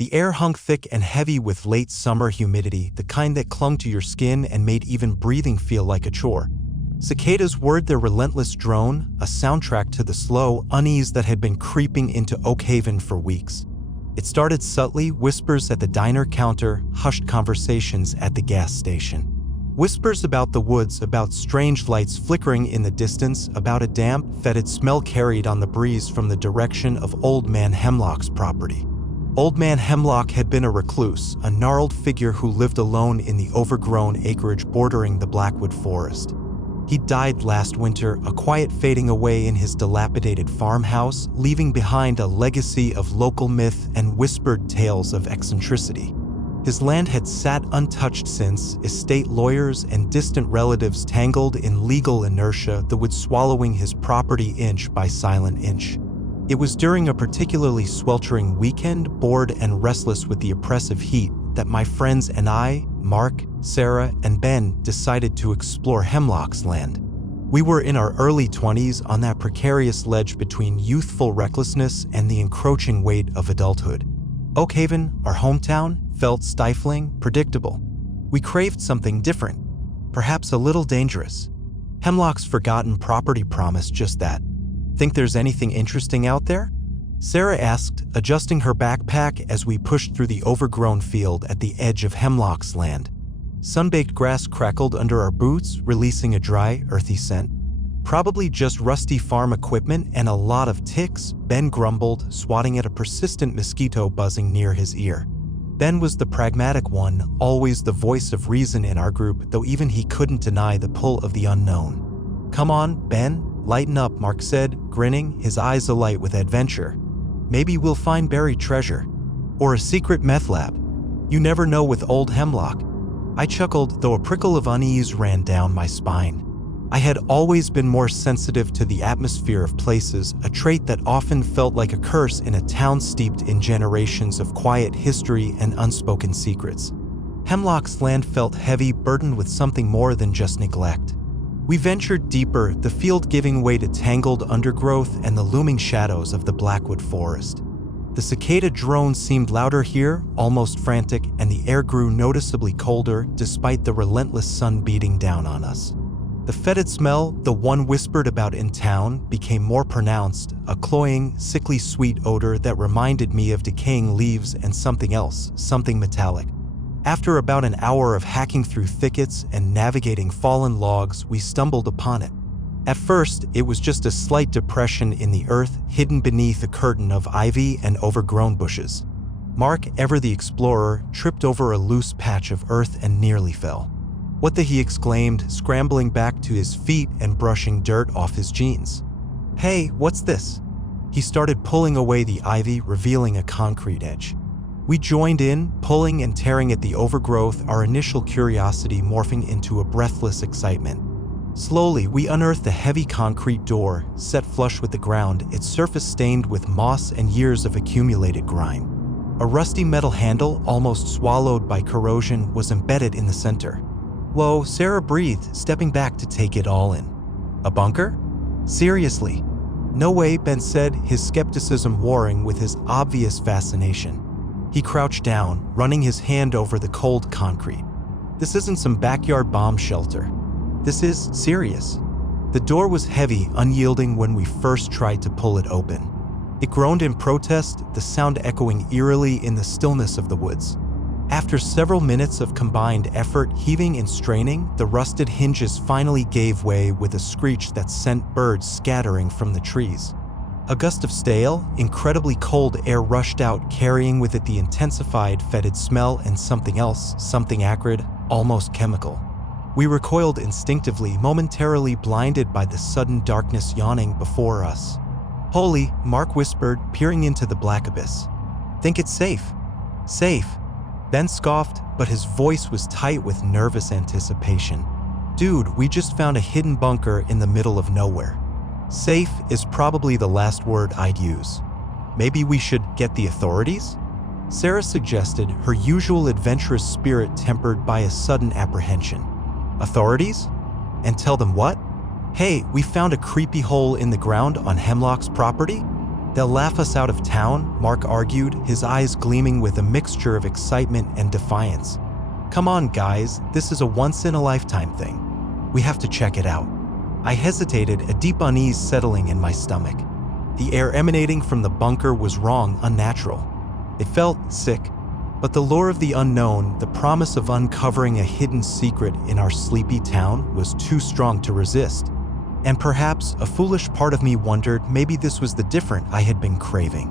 The air hung thick and heavy with late summer humidity, the kind that clung to your skin and made even breathing feel like a chore. Cicadas whirred their relentless drone, a soundtrack to the slow unease that had been creeping into Oak Haven for weeks. It started subtly, whispers at the diner counter, hushed conversations at the gas station. Whispers about the woods, about strange lights flickering in the distance, about a damp, fetid smell carried on the breeze from the direction of Old Man Hemlock's property. Old Man Hemlock had been a recluse, a gnarled figure who lived alone in the overgrown acreage bordering the Blackwood Forest. He died last winter, a quiet fading away in his dilapidated farmhouse, leaving behind a legacy of local myth and whispered tales of eccentricity. His land had sat untouched since, estate lawyers and distant relatives tangled in legal inertia that would swallowing his property inch by silent inch. It was during a particularly sweltering weekend, bored and restless with the oppressive heat, that my friends and I, Mark, Sarah, and Ben, decided to explore Hemlock's land. We were in our early 20s on that precarious ledge between youthful recklessness and the encroaching weight of adulthood. Oak Haven, our hometown, felt stifling, predictable. We craved something different, perhaps a little dangerous. Hemlock's forgotten property promised just that. Think there's anything interesting out there? Sarah asked, adjusting her backpack as we pushed through the overgrown field at the edge of Hemlock's land. Sun-baked grass crackled under our boots, releasing a dry, earthy scent. Probably just rusty farm equipment and a lot of ticks, Ben grumbled, swatting at a persistent mosquito buzzing near his ear. Ben was the pragmatic one, always the voice of reason in our group, though even he couldn't deny the pull of the unknown. Come on, Ben, lighten up, Mark said, grinning, his eyes alight with adventure. Maybe we'll find buried treasure. Or a secret meth lab. You never know with old Hemlock. I chuckled, though a prickle of unease ran down my spine. I had always been more sensitive to the atmosphere of places, a trait that often felt like a curse in a town steeped in generations of quiet history and unspoken secrets. Hemlock's land felt heavy, burdened with something more than just neglect. We ventured deeper, the field giving way to tangled undergrowth and the looming shadows of the Blackwood Forest. The cicada drone seemed louder here, almost frantic, and the air grew noticeably colder despite the relentless sun beating down on us. The fetid smell, the one whispered about in town, became more pronounced, a cloying, sickly sweet odor that reminded me of decaying leaves and something else, something metallic. After about an hour of hacking through thickets and navigating fallen logs, we stumbled upon it. At first, it was just a slight depression in the earth, hidden beneath a curtain of ivy and overgrown bushes. Mark, ever the explorer, tripped over a loose patch of earth and nearly fell. "What the?" he exclaimed, scrambling back to his feet and brushing dirt off his jeans. "Hey, what's this?" He started pulling away the ivy, revealing a concrete edge. We joined in, pulling and tearing at the overgrowth, our initial curiosity morphing into a breathless excitement. Slowly, we unearthed a heavy concrete door, set flush with the ground, its surface stained with moss and years of accumulated grime. A rusty metal handle, almost swallowed by corrosion, was embedded in the center. "Whoa," Sarah breathed, stepping back to take it all in. "A bunker? Seriously?" "No way," Ben said, his skepticism warring with his obvious fascination. He crouched down, running his hand over the cold concrete. "This isn't some backyard bomb shelter. This is serious." The door was heavy, unyielding when we first tried to pull it open. It groaned in protest, the sound echoing eerily in the stillness of the woods. After several minutes of combined effort, heaving and straining, the rusted hinges finally gave way with a screech that sent birds scattering from the trees. A gust of stale, incredibly cold air rushed out, carrying with it the intensified, fetid smell and something else, something acrid, almost chemical. We recoiled instinctively, momentarily blinded by the sudden darkness yawning before us. "Holy," Mark whispered, peering into the black abyss. "Think it's safe." "Safe?" Ben scoffed, but his voice was tight with nervous anticipation. "Dude, we just found a hidden bunker in the middle of nowhere. Safe is probably the last word I'd use. Maybe we should get the authorities?" Sarah suggested, her usual adventurous spirit tempered by a sudden apprehension. "Authorities? And tell them what?" "Hey, we found a creepy hole in the ground on Hemlock's property." "They'll laugh us out of town," Mark argued, his eyes gleaming with a mixture of excitement and defiance. "Come on, guys, this is a once-in-a-lifetime thing. We have to check it out." I hesitated, a deep unease settling in my stomach. The air emanating from the bunker was wrong, unnatural. It felt sick. But the lure of the unknown, the promise of uncovering a hidden secret in our sleepy town, was too strong to resist. And perhaps a foolish part of me wondered maybe this was the different I had been craving.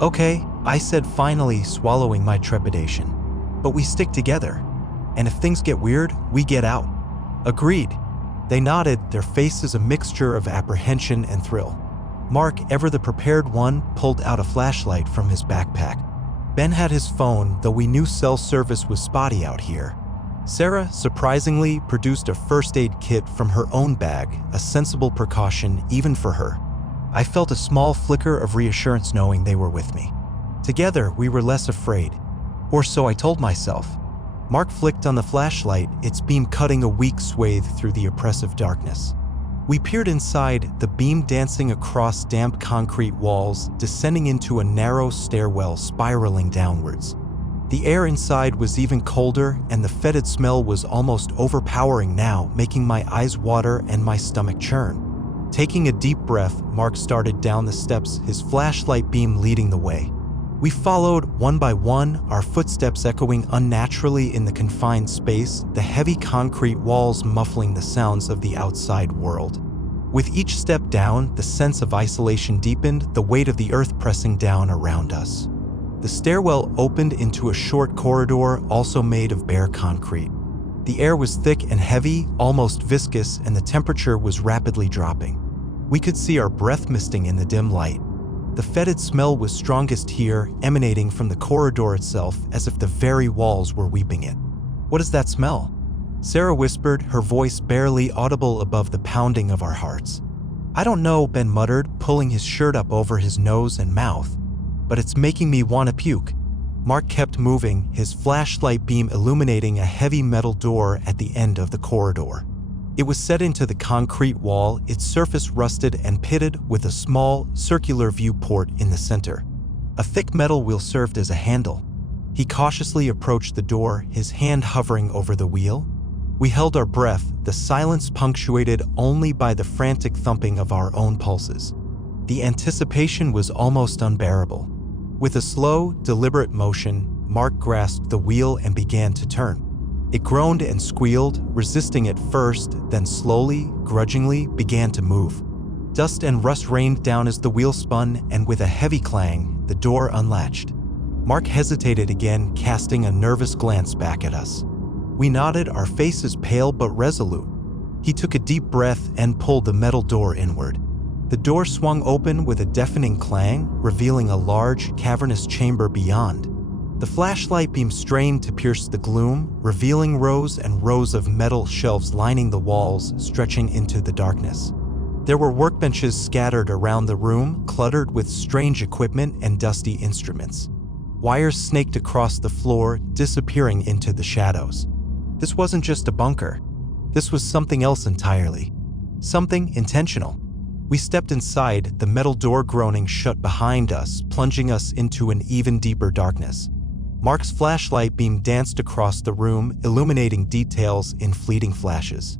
"Okay," I said, finally swallowing my trepidation. "But we stick together. And if things get weird, we get out." "Agreed." They nodded, their faces a mixture of apprehension and thrill. Mark, ever the prepared one, pulled out a flashlight from his backpack. Ben had his phone, though we knew cell service was spotty out here. Sarah, surprisingly, produced a first aid kit from her own bag, a sensible precaution even for her. I felt a small flicker of reassurance knowing they were with me. Together, we were less afraid. Or so I told myself. Mark flicked on the flashlight, its beam cutting a weak swathe through the oppressive darkness. We peered inside, the beam dancing across damp concrete walls, descending into a narrow stairwell spiraling downwards. The air inside was even colder, and the fetid smell was almost overpowering now, making my eyes water and my stomach churn. Taking a deep breath, Mark started down the steps, his flashlight beam leading the way. We followed, one by one, our footsteps echoing unnaturally in the confined space, the heavy concrete walls muffling the sounds of the outside world. With each step down, the sense of isolation deepened, the weight of the earth pressing down around us. The stairwell opened into a short corridor, also made of bare concrete. The air was thick and heavy, almost viscous, and the temperature was rapidly dropping. We could see our breath misting in the dim light. The fetid smell was strongest here, emanating from the corridor itself, as if the very walls were weeping it. "What is that smell?" Sarah whispered, her voice barely audible above the pounding of our hearts. "I don't know," Ben muttered, pulling his shirt up over his nose and mouth. "But it's making me want to puke." Mark kept moving, his flashlight beam illuminating a heavy metal door at the end of the corridor. It was set into the concrete wall, its surface rusted and pitted, with a small, circular viewport in the center. A thick metal wheel served as a handle. He cautiously approached the door, his hand hovering over the wheel. We held our breath, the silence punctuated only by the frantic thumping of our own pulses. The anticipation was almost unbearable. With a slow, deliberate motion, Mark grasped the wheel and began to turn. It groaned and squealed, resisting at first, then slowly, grudgingly, began to move. Dust and rust rained down as the wheel spun, and with a heavy clang, the door unlatched. Mark hesitated again, casting a nervous glance back at us. We nodded, our faces pale but resolute. He took a deep breath and pulled the metal door inward. The door swung open with a deafening clang, revealing a large, cavernous chamber beyond. The flashlight beam strained to pierce the gloom, revealing rows and rows of metal shelves lining the walls, stretching into the darkness. There were workbenches scattered around the room, cluttered with strange equipment and dusty instruments. Wires snaked across the floor, disappearing into the shadows. This wasn't just a bunker. This was something else entirely. Something intentional. We stepped inside, the metal door groaning shut behind us, plunging us into an even deeper darkness. Mark's flashlight beam danced across the room, illuminating details in fleeting flashes.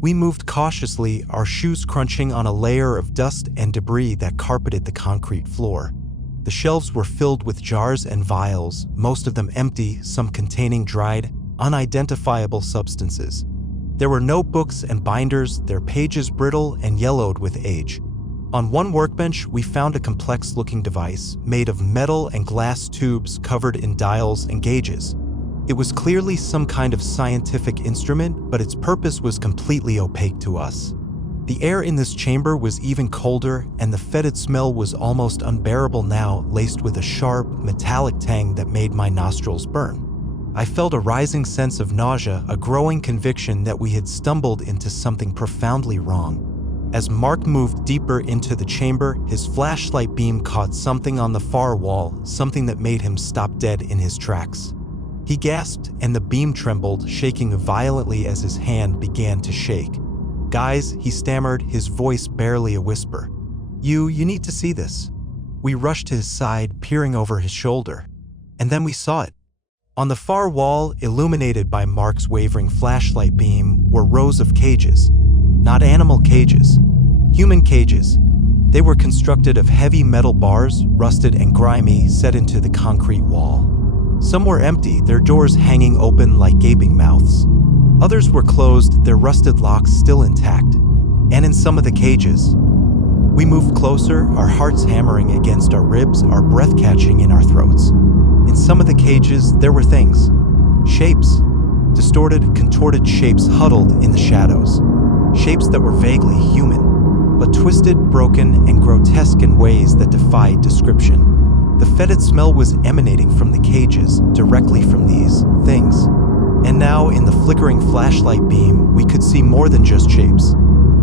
We moved cautiously, our shoes crunching on a layer of dust and debris that carpeted the concrete floor. The shelves were filled with jars and vials, most of them empty, some containing dried, unidentifiable substances. There were notebooks and binders, their pages brittle and yellowed with age. On one workbench, we found a complex-looking device made of metal and glass tubes covered in dials and gauges. It was clearly some kind of scientific instrument, but its purpose was completely opaque to us. The air in this chamber was even colder, and the fetid smell was almost unbearable now, laced with a sharp, metallic tang that made my nostrils burn. I felt a rising sense of nausea, a growing conviction that we had stumbled into something profoundly wrong. As Mark moved deeper into the chamber, his flashlight beam caught something on the far wall, something that made him stop dead in his tracks. He gasped, and the beam trembled, shaking violently as his hand began to shake. "Guys," he stammered, his voice barely a whisper. You need to see this." We rushed to his side, peering over his shoulder. And then we saw it. On the far wall, illuminated by Mark's wavering flashlight beam, were rows of cages. Not animal cages. Human cages. They were constructed of heavy metal bars, rusted and grimy, set into the concrete wall. Some were empty, their doors hanging open like gaping mouths. Others were closed, their rusted locks still intact. And in some of the cages, we moved closer, our hearts hammering against our ribs, our breath catching in our throats. In some of the cages, there were things. Shapes. Distorted, contorted shapes huddled in the shadows. Shapes that were vaguely human, but twisted, broken, and grotesque in ways that defied description. The fetid smell was emanating from the cages, directly from these things. And now, in the flickering flashlight beam, we could see more than just shapes.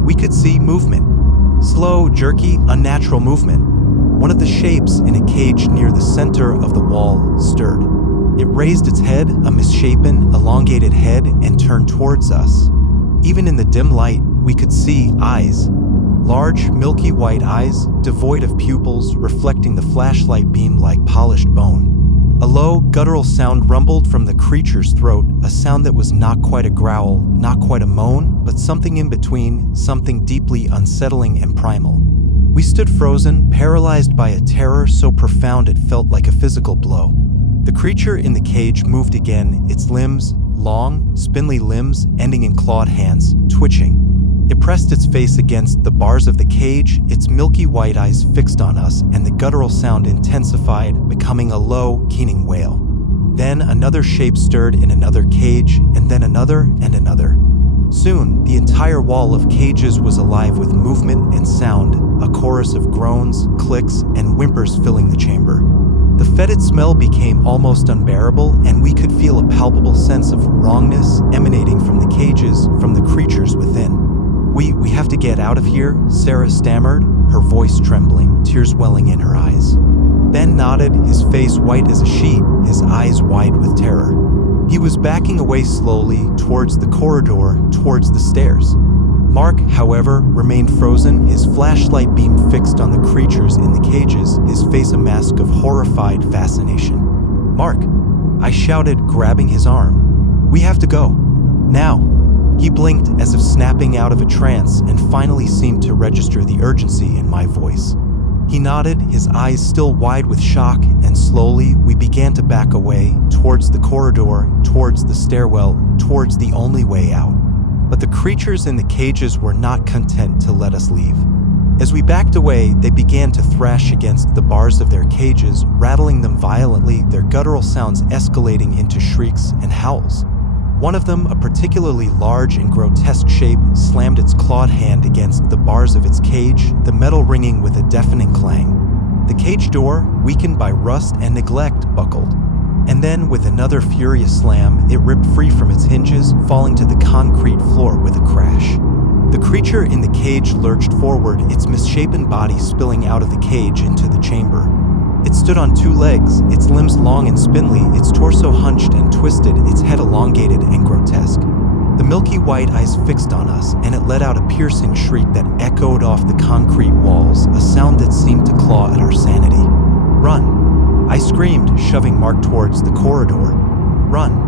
We could see movement. Slow, jerky, unnatural movement. One of the shapes in a cage near the center of the wall stirred. It raised its head, a misshapen, elongated head, and turned towards us. Even in the dim light, we could see eyes. Large, milky white eyes, devoid of pupils, reflecting the flashlight beam like polished bone. A low, guttural sound rumbled from the creature's throat, a sound that was not quite a growl, not quite a moan, but something in between, something deeply unsettling and primal. We stood frozen, paralyzed by a terror so profound it felt like a physical blow. The creature in the cage moved again, its limbs, long, spindly limbs ending in clawed hands, twitching. It pressed its face against the bars of the cage, its milky white eyes fixed on us, and the guttural sound intensified, becoming a low, keening wail. Then another shape stirred in another cage, and then another and another. Soon, the entire wall of cages was alive with movement and sound, a chorus of groans, clicks, and whimpers filling the chamber. The fetid smell became almost unbearable, and we could feel a palpable sense of wrongness emanating from the cages, from the creatures within. We have to get out of here, Sarah stammered, her voice trembling, tears welling in her eyes. Ben nodded, his face white as a sheet, his eyes wide with terror. He was backing away slowly, towards the corridor, towards the stairs. Mark, however, remained frozen, his flashlight beam fixed on the creatures in the cages, his face a mask of horrified fascination. "Mark," I shouted, grabbing his arm. "We have to go. Now." He blinked as if snapping out of a trance and finally seemed to register the urgency in my voice. He nodded, his eyes still wide with shock, and slowly we began to back away, towards the corridor, towards the stairwell, towards the only way out. But the creatures in the cages were not content to let us leave. As we backed away, they began to thrash against the bars of their cages, rattling them violently, their guttural sounds escalating into shrieks and howls. One of them, a particularly large and grotesque shape, slammed its clawed hand against the bars of its cage, the metal ringing with a deafening clang. The cage door, weakened by rust and neglect, buckled. And then, with another furious slam, it ripped free from its hinges, falling to the concrete floor with a crash. The creature in the cage lurched forward, its misshapen body spilling out of the cage into the chamber. It stood on two legs, its limbs long and spindly, its torso hunched and twisted, its head elongated and grotesque. The milky white eyes fixed on us, and it let out a piercing shriek that echoed off the concrete walls, a sound that seemed to claw at our sanity. "Run!" I screamed, shoving Mark towards the corridor. "Run!"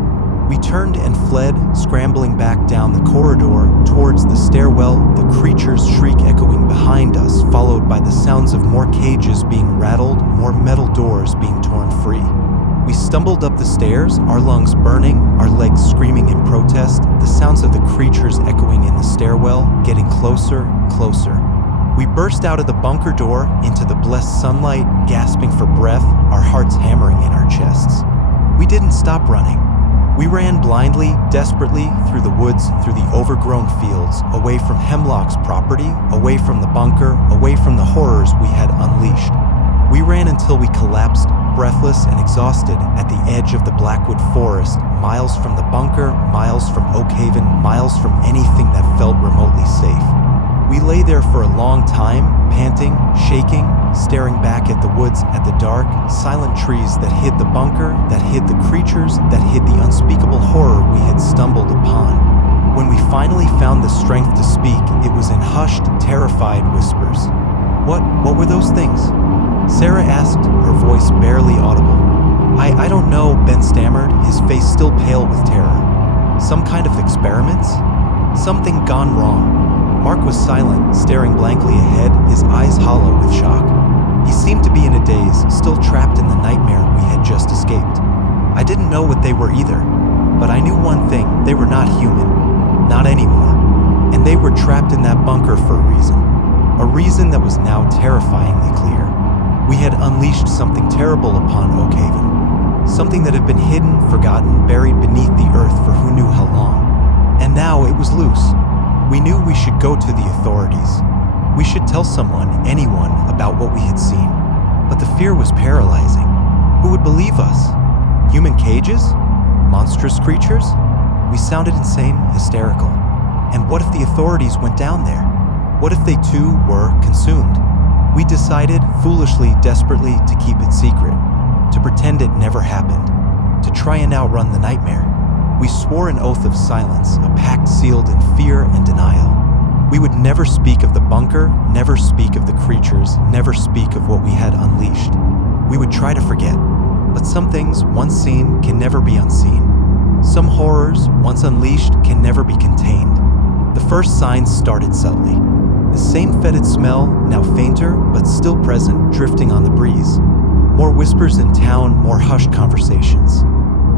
We turned and fled, scrambling back down the corridor, towards the stairwell, the creature's shriek echoing behind us, followed by the sounds of more cages being rattled, more metal doors being torn free. We stumbled up the stairs, our lungs burning, our legs screaming in protest, the sounds of the creatures echoing in the stairwell, getting closer, closer. We burst out of the bunker door, into the blessed sunlight, gasping for breath, our hearts hammering in our chests. We didn't stop running. We ran blindly, desperately, through the woods, through the overgrown fields, away from Hemlock's property, away from the bunker, away from the horrors we had unleashed. We ran until we collapsed, breathless and exhausted, at the edge of the Blackwood Forest, miles from the bunker, miles from Oak Haven, miles from anything that felt remotely safe. We lay there for a long time, panting, shaking, staring back at the woods, at the dark, silent trees that hid the bunker, that hid the creatures, that hid the unspeakable horror we had stumbled upon. When we finally found the strength to speak, it was in hushed, terrified whispers. What were those things?" Sarah asked, her voice barely audible. I don't know, Ben stammered, his face still pale with terror. Some kind of experiments? Something gone wrong. Mark was silent, staring blankly ahead, his eyes hollow with shock. He seemed to be in a daze, still trapped in the nightmare we had just escaped. I didn't know what they were either, but I knew one thing: they were not human. Not anymore. And they were trapped in that bunker for a reason that was now terrifyingly clear. We had unleashed something terrible upon Oakhaven, something that had been hidden, forgotten, buried beneath the earth for who knew how long. And now it was loose. We knew we should go to the authorities. We should tell someone, anyone, about what we had seen. But the fear was paralyzing. Who would believe us? Human cages? Monstrous creatures? We sounded insane, hysterical. And what if the authorities went down there? What if they too were consumed? We decided, foolishly, desperately, to keep it secret, to pretend it never happened, to try and outrun the nightmare. We swore an oath of silence, a pact sealed in fear and denial. We would never speak of the bunker, never speak of the creatures, never speak of what we had unleashed. We would try to forget, but some things, once seen, can never be unseen. Some horrors, once unleashed, can never be contained. The first signs started subtly. The same fetid smell, now fainter, but still present, drifting on the breeze. More whispers in town, more hushed conversations.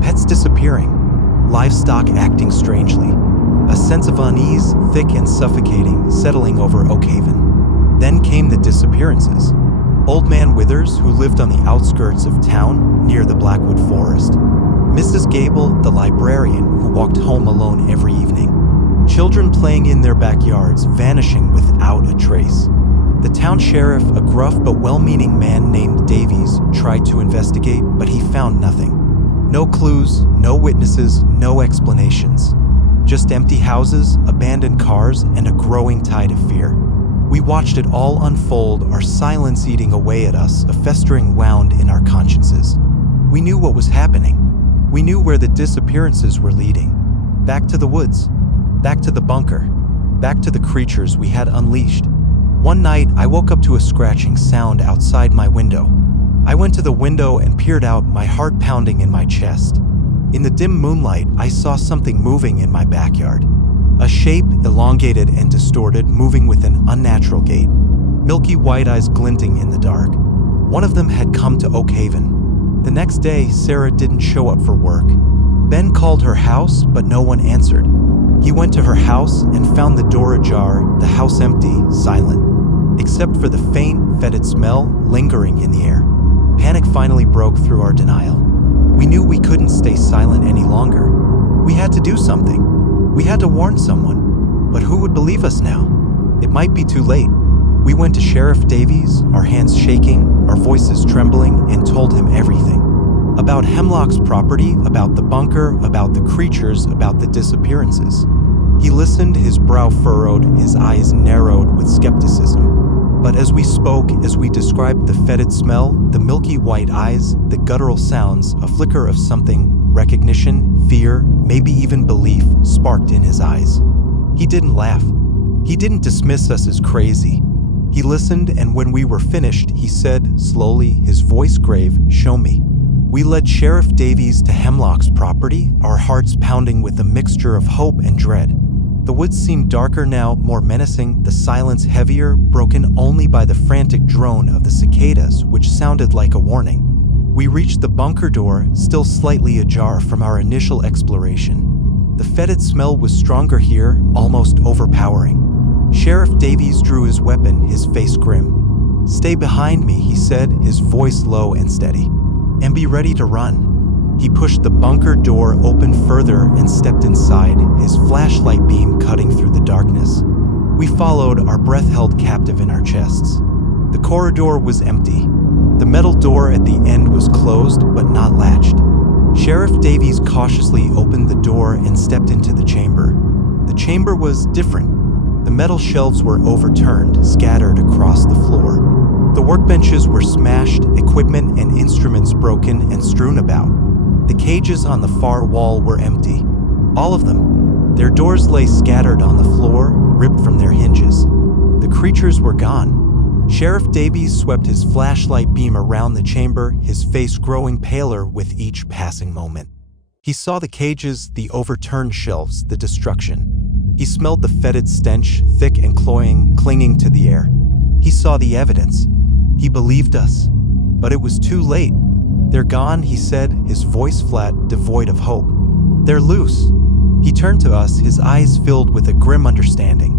Pets disappearing. Livestock acting strangely. A sense of unease, thick and suffocating, settling over Oakhaven. Then came the disappearances. Old Man Withers, who lived on the outskirts of town, near the Blackwood Forest. Mrs. Gable, the librarian, who walked home alone every evening. Children playing in their backyards, vanishing without a trace. The town sheriff, a gruff but well-meaning man named Davies, tried to investigate, but he found nothing. No clues, no witnesses, no explanations. Just empty houses, abandoned cars, and a growing tide of fear. We watched it all unfold, our silence eating away at us, a festering wound in our consciences. We knew what was happening. We knew where the disappearances were leading. Back to the woods. Back to the bunker. Back to the creatures we had unleashed. One night, I woke up to a scratching sound outside my window. I went to the window and peered out, my heart pounding in my chest. In the dim moonlight, I saw something moving in my backyard. A shape, elongated and distorted, moving with an unnatural gait. Milky white eyes glinting in the dark. One of them had come to Oakhaven. The next day, Sarah didn't show up for work. Ben called her house, but no one answered. He went to her house and found the door ajar, the house empty, silent, except for the faint, fetid smell lingering in the air. Panic finally broke through our denial. We knew we couldn't stay silent any longer. We had to do something. We had to warn someone. But who would believe us now? It might be too late. We went to Sheriff Davies, our hands shaking, our voices trembling, and told him everything. About Hemlock's property, about the bunker, about the creatures, about the disappearances. He listened, his brow furrowed, his eyes narrowed with skepticism. But as we spoke, as we described the fetid smell, the milky white eyes, the guttural sounds, a flicker of something, recognition, fear, maybe even belief, sparked in his eyes. He didn't laugh. He didn't dismiss us as crazy. He listened, and when we were finished, he said, slowly, his voice grave, "Show me." We led Sheriff Davies to Hemlock's property, our hearts pounding with a mixture of hope and dread. The woods seemed darker now, more menacing, the silence heavier, broken only by the frantic drone of the cicadas, which sounded like a warning. We reached the bunker door, still slightly ajar from our initial exploration. The fetid smell was stronger here, almost overpowering. Sheriff Davies drew his weapon, his face grim. "Stay behind me," he said, his voice low and steady. "And be ready to run." He pushed the bunker door open further and stepped inside, his flashlight beam cutting through the darkness. We followed, our breath held captive in our chests. The corridor was empty. The metal door at the end was closed, but not latched. Sheriff Davies cautiously opened the door and stepped into the chamber. The chamber was different. The metal shelves were overturned, scattered across the floor. The workbenches were smashed, equipment and instruments broken and strewn about. The cages on the far wall were empty. All of them. Their doors lay scattered on the floor, ripped from their hinges. The creatures were gone. Sheriff Davies swept his flashlight beam around the chamber, his face growing paler with each passing moment. He saw the cages, the overturned shelves, the destruction. He smelled the fetid stench, thick and cloying, clinging to the air. He saw the evidence. He believed us. But it was too late. "They're gone," he said, his voice flat, devoid of hope. "They're loose." He turned to us, his eyes filled with a grim understanding.